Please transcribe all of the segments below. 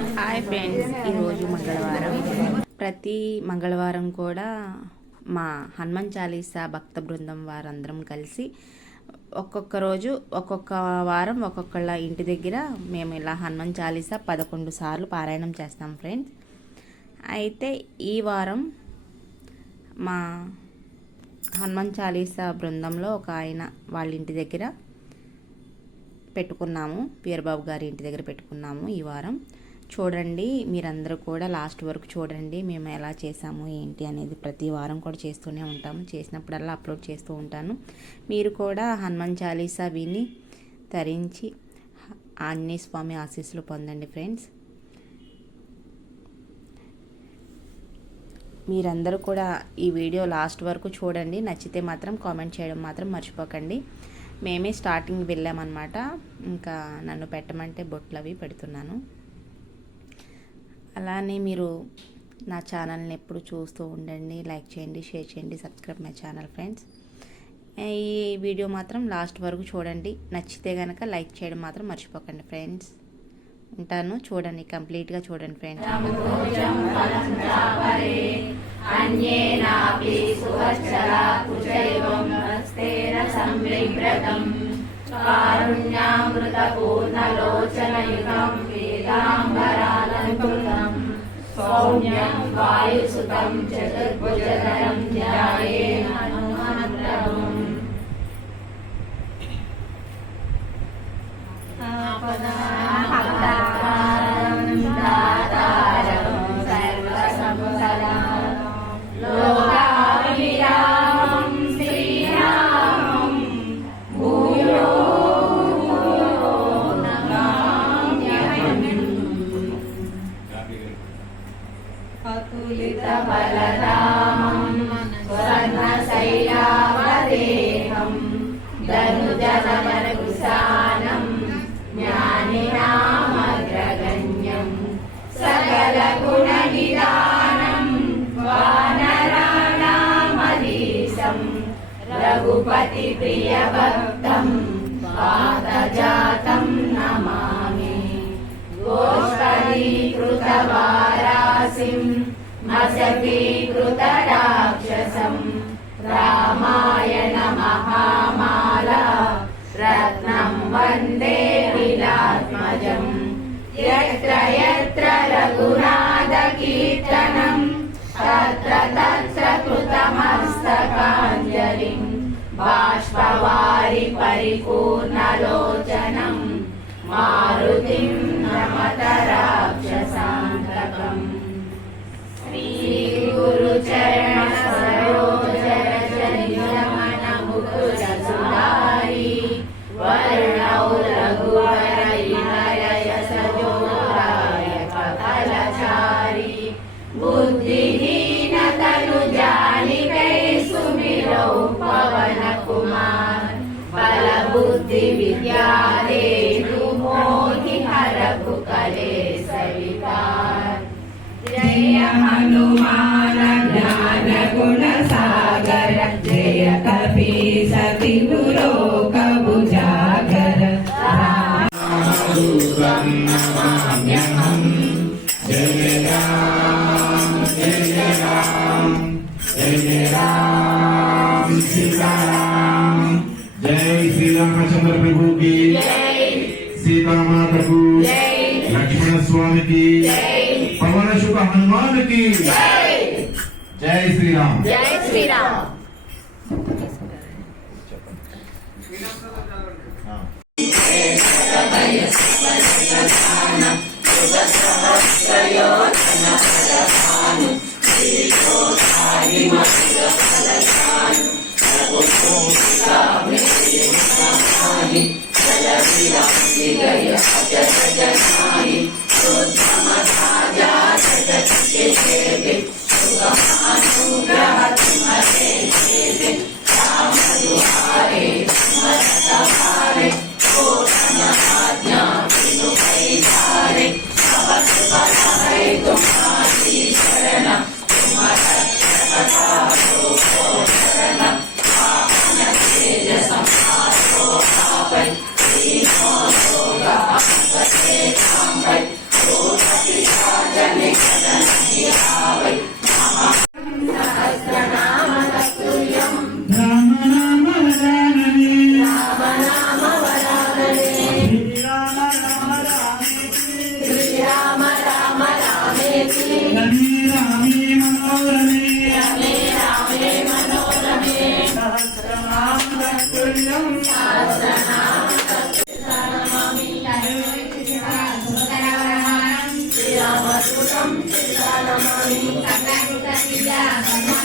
Hi friends, ఈరోజు మంగళవారం. ప్రతి మంగళవారం కూడా మా హనుమాన్ చాలీసా భక్త బృందం వారందరం కలిసి ఒక్కొక్క రోజు ఒక్కొక్క వారం ఒక్కొక్కళ్ళ ఇంటి దగ్గర మేము ఇలా హనుమాన్ చాలీసా 11 సార్లు పారాయణం చేస్తాం ఫ్రెండ్స్. అయితే ఈ వారం మా హనుమాన్ చాలీసా బృందంలో ఒక ఆయన వాళ్ళ ఇంటి దగ్గర పెట్టుకున్నాము, వీరబాబు గారి ఇంటి దగ్గర పెట్టుకున్నాము. ఈ వారం చూడండి, మీరందరూ కూడా లాస్ట్ వరకు చూడండి మేము ఎలా చేసాము ఏంటి అనేది. ప్రతి వారం కూడా చేస్తూనే ఉంటాము, చేసినప్పుడల్లా అప్లోడ్ చేస్తూ ఉంటాను. మీరు కూడా హనుమాన్ చాలీసా విని తరించి ఆంజనేయ స్వామి ఆశీస్సులు పొందండి ఫ్రెండ్స్. మీరందరూ కూడా ఈ వీడియో లాస్ట్ వరకు చూడండి. నచ్చితే మాత్రం కామెంట్ చేయడం మాత్రం మర్చిపోకండి. మేమే స్టార్టింగ్ వెళ్ళామన్నమాట. ఇంకా నన్ను పెట్టమంటే బొట్లు అవి పెడుతున్నాను. అలానే మీరు నా ఛానల్ని ఎప్పుడు చూస్తూ ఉండండి. లైక్ చేయండి, షేర్ చేయండి, సబ్స్క్రైబ్ మై ఛానల్ ఫ్రెండ్స్. ఈ వీడియో మాత్రం లాస్ట్ వరకు చూడండి. నచ్చితే కనుక లైక్ చేయడం మాత్రం మర్చిపోకండి ఫ్రెండ్స్. ఉంటాను, చూడండి, కంప్లీట్గా చూడండి ఫ్రెండ్స్. కారుణ్యామృతపూర్ణలోచనయుగం పీతాంబరాలంకృతం సౌమ్యం వాయుసుతం చతుర్భుజధరం ధ్యాయేన హనుమంతరం. బలరామం స్వర్ణశైలావదేహం ధనుజనమకుశానం జ్ఞానినామగ్రగణ్యం సకలగుణనిదానం వానరాణామధీశం రఘుపతి ప్రియభక్తం పాతజాతం నమామి. గోష్పదీకృతవారాసిం మసకీకృత రాక్షసం రామాయణ మహామాలా రత్నం వందే విలాత్మజం. యత్ర యత్ర రఘునాథ కీర్తనం తత్ర తత్ర కృతమస్తకాంజలిం బాష్పవారి పరిపూర్ణలోచనం మారుతిం నమత రాక్షసాంతకం. శ్రీ గురు చరణ సరోజ రజనిజమన ముకుర సుధారి వర్ణౌ రఘువర వినయ సజోరాయ కపలచారి బుద్ధిహీన తను జానికై సుమిరౌ పవన కుమార్ బల బుద్ధి విద్యా దేతు మోహి హరపు కలే సవికార్. జయ హనుమాన జ్ఞాన గుణ సాగర జయ కపి సతి లోక భుజాగర. జయ రామ జయ రామ జయ రామ సీతారామ. జై శ్రీరామచంద్ర ప్రభు की, सीतामाता को, लक्ष्मण स्वामी की, पवन सुख हनुमान की. जय श्री राम. జై శ్రీరామ్.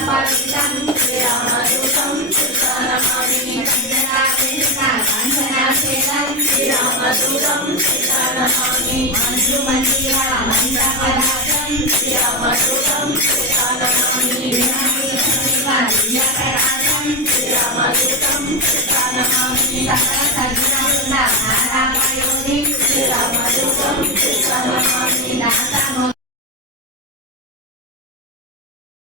పవిత్రం శ్రీరామదూతం నమామి కాంచనాశీలం శ్రీరామదూతం నమామి మంజుమందిరా మంత్రపదార్థం శ్రీరామదూతం నమామి శ్రీరామదూతం నమామి